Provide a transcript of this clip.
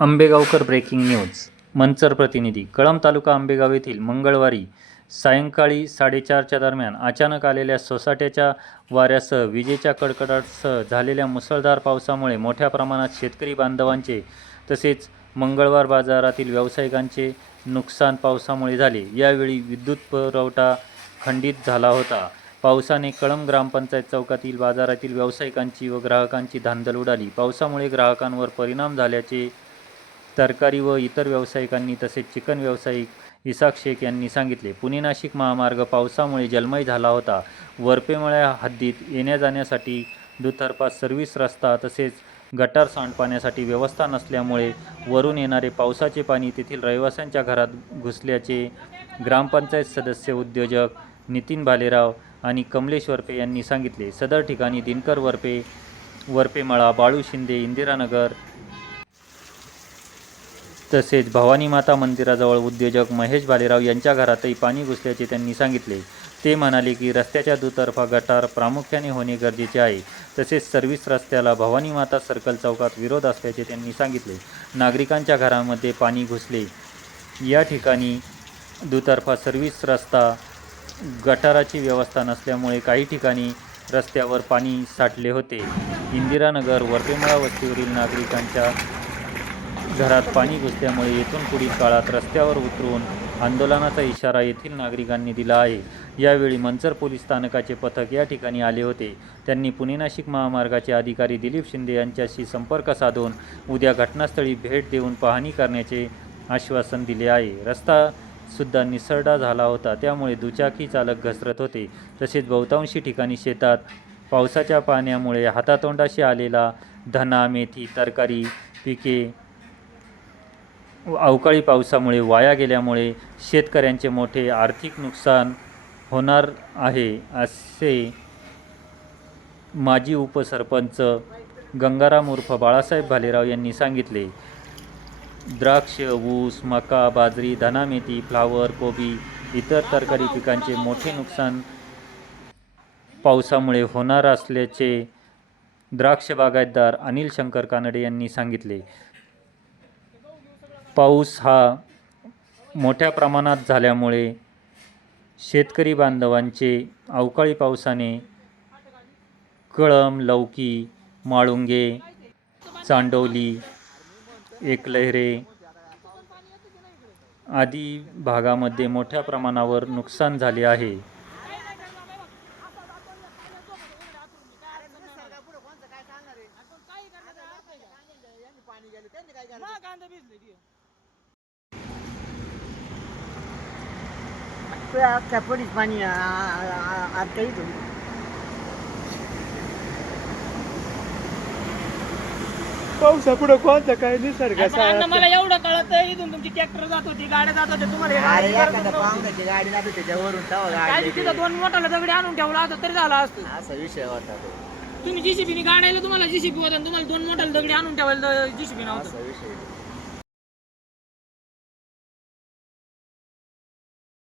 Ambegaonkar breaking news Manchar प्रतिनिधी कळंब तालुका आंबेगाव येथील मंगळवारी सायंकाळी साडेचारच्या दरम्यान अचानक आलेल्या सोसाट्याच्या वाऱ्यासह विजेच्या कडकडाटसह झालेल्या मुसळधार पावसामुळे मोठ्या प्रमाणात शेतकरी बांधवांचे तसेच मंगळवार बाजारातील व्यावसायिकांचे नुकसान पावसामुळे झाले. यावेळी विद्युत पुरवठा खंडित झाला होता. पावसाने कळंब ग्रामपंचायत चौकातील बाजारातील व्यावसायिकांची व ग्राहकांची धांदल उडाली. पावसामुळे ग्राहकांवर परिणाम झाल्याचे तरकारी व इतर व्यावसायिकांनी तसेच चिकन व्यावसायिक इसाक शेख यांनी सांगितले पुणे नाशिक महामार्ग पावसामुळे जलमय झाला होता. वरपेमळ्या हद्दीत येण्या जाण्यासाठी दुतर्फा सर्व्हिस रस्ता तसेच गटार सांडपाण्यासाठी व्यवस्था नसल्यामुळे वरून येणारे पावसाचे पाणी तेथील रहिवाशांच्या घरात घुसल्याचे ग्रामपंचायत सदस्य उद्योजक नितीन भालेराव आणि कमलेश वरपे यांनी सांगितले. सदर ठिकाणी दिनकर वरपे वरपेमळा बाळू शिंदे इंदिरानगर तसेच भवानी माता मंदिराजवळ उद्योजक महेश भालेराव यांच्या घरातही पाणी घुसल्याचे त्यांनी सांगितले. ते म्हणाले की रस्त्याच्या दुतर्फा गटार प्रामुख्याने होणे गरजेचे आहे. तसेच सर्व्हिस रस्त्याला भवानी माता सर्कल चौकात विरोध असल्याचे त्यांनी सांगितले. नागरिकांच्या घरामध्ये पाणी घुसले. या ठिकाणी दुतर्फा सर्व्हिस रस्ता गटाराची व्यवस्था नसल्यामुळे काही ठिकाणी रस्त्यावर पाणी साठले होते. इंदिरानगर वर्तेमळा वस्तीवरील नागरिकांच्या घरात पाणी घुसल्यामुळे येथून पुढील काळात रस्त्यावर उतरून आंदोलनाचा इशारा येथील नागरिकांनी दिला आहे. यावेळी मंचर पोलीस स्थानकाचे पथक या ठिकाणी आले होते. त्यांनी पुणे नाशिक महामार्गाचे अधिकारी दिलीप शिंदे यांच्याशी संपर्क साधून उद्या घटनास्थळी भेट देऊन पाहणी करण्याचे आश्वासन दिले आहे. रस्ता सुद्धा निसरडा झाला होता त्यामुळे दुचाकी चालक घसरत होते. तसेच बहुतांशी ठिकाणी शेतात पावसाच्या पाण्यामुळे हातातोंडाशी आलेला धना मेथी तरकारी पिके अवकाळी पावसामुळे वाया गेल्यामुळे शेतकऱ्यांचे मोठे आर्थिक नुकसान होणार आहे असे माजी उपसरपंच गंगाराम उर्फ बाळासाहेब भालेराव यांनी सांगितले. द्राक्ष ऊस मका बाजरी धनामेथी फ्लावर कोबी इतर तरकारी पिकांचे मोठे नुकसान पावसामुळे होणार असल्याचे द्राक्ष बागायतदार अनिल शंकर कानडे यांनी सांगितले. पाऊस हा मोठ्या प्रमाणात झाल्यामुळे शेतकरी बांधवांचे अवकाळी पावसाने कळम लौकी माळुंगे चांडोली एकलहरे आदी भागामध्ये मोठ्या प्रमाणावर नुकसान झाले आहे. अख्ख्या पडीत पाणी आत काही थोडी पावसा पुढं कोणता काय निसर्ग पण अण्णा मला एवढं कळत इथून तुमची ट्रॅक्टर जात होती गाड्या जात होत्या तुम्हाला हे पाहुण्याची गाडी जाते त्याच्यावरून तेव्हा काय गाडी तिथं दोन मोठाला दगडी आणून ठेवला असता तरी झाला असतं असा विषय होता तो तुम्ही जीसीबी गाड्याला तुम्हाला जीसीबी होता आणि तुम्हाला दोन मोठाला दगडी आणून ठेवायला जीसीबी नव्हतं असा विषय